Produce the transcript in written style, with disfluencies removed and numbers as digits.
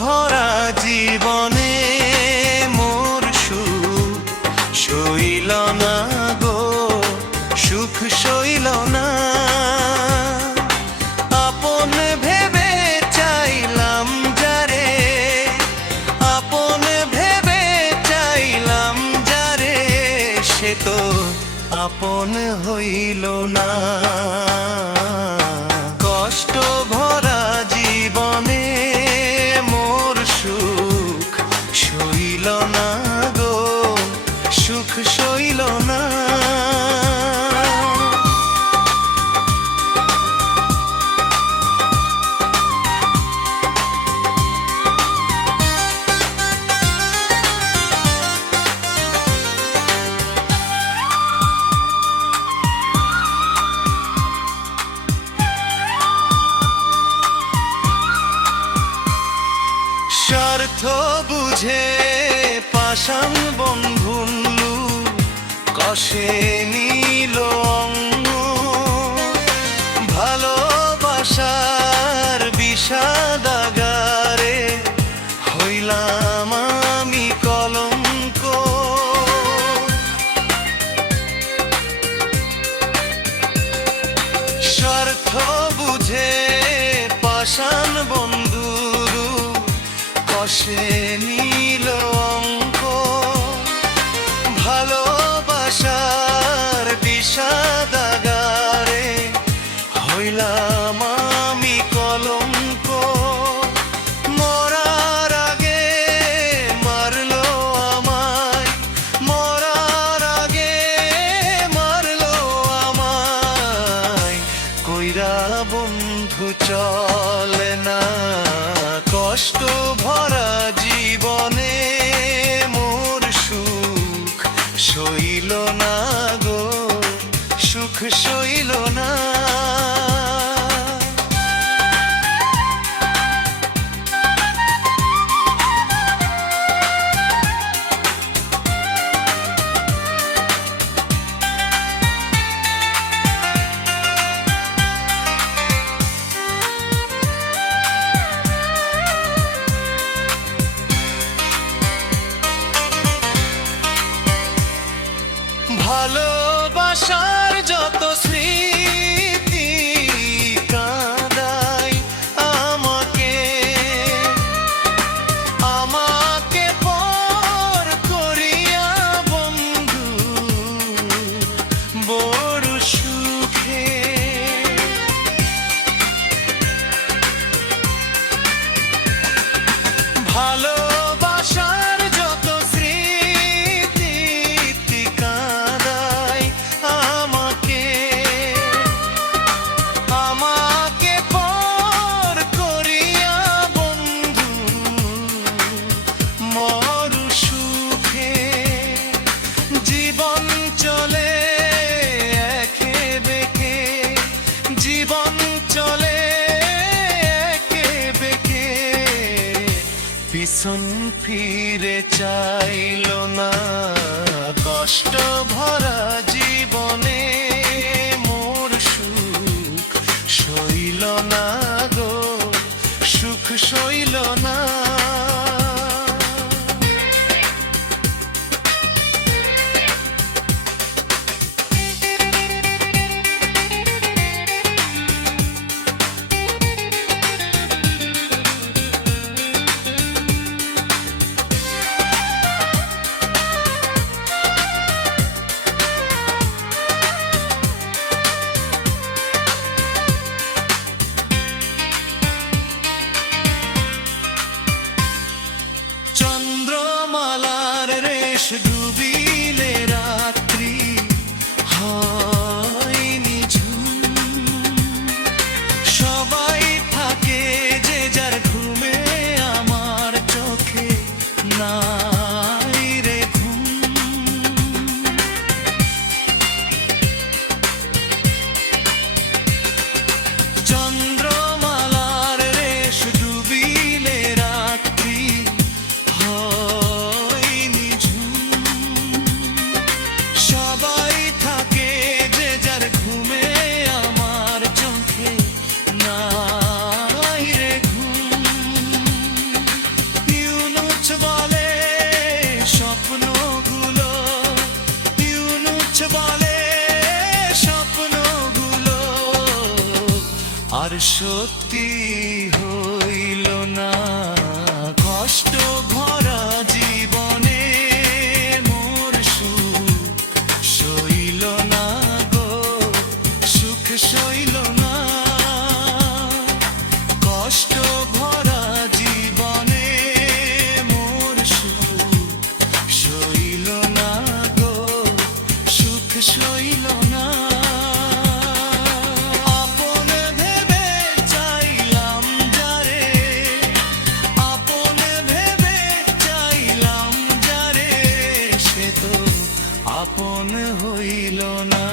ভরা জীবনে মোর সুখ সইল না গো, সুখ সইল না। আপন ভেবে চাইলাম যারে, আপন ভেবে চাইলাম যারে, সে তো আপন হইল না। কষ্ট ভরা জীবনে মোর সুখ সইল না গো, সুখ সইল না। স্বার্থ বুঝে পাষাণ বন্ধুল্লু কষে নিল অঙ্গ, ভালোবাসার বিষাদাগারে হইলাম আমি কলঙ্ক। স্বার্থ বুঝে পাষাণ বন্ধুরু কষে নিল অঙ্ক, ভালোবাসার বিষাদাগারে হইলাম আমি কলঙ্ক। মরার আগে মারলো আমায়, মরার আগে মারলো আমায়, কইরা বন্ধু চলে না। কষ্ট ভরা জীবনে মোর সুখ সইল না গো, সুখ সইল না। ভালোবাসার যত স্মৃতি কাঁদায় আমাকে, আমাকে পর করিয়া বন্ধু বড় সুখে। ভালোবাসার যত স্মৃতি কাঁদায় আমাকে, আমাকে পর করিয়া বন্ধু মরু সুখে। জীবন চলে একে বেঁকে, জীবন চলে একে বেঁকে, পিছন ফিরে চাইল না। কষ্ট ভরা জীবনে মোর সুখ সইল না গো, সুখ সইল না। সত্যি হইল না কষ্ট ভরা জীবনে মোর সুখ সইল না গো, সুখ সইল না। কষ্ট ভরা জীবনে মোর সুখ সইল না গো, সুখ সইল না। আপন ভেবে চাইলাম যারে, আপন ভেবে চাইলাম যারে, সে তো আপন হইল না।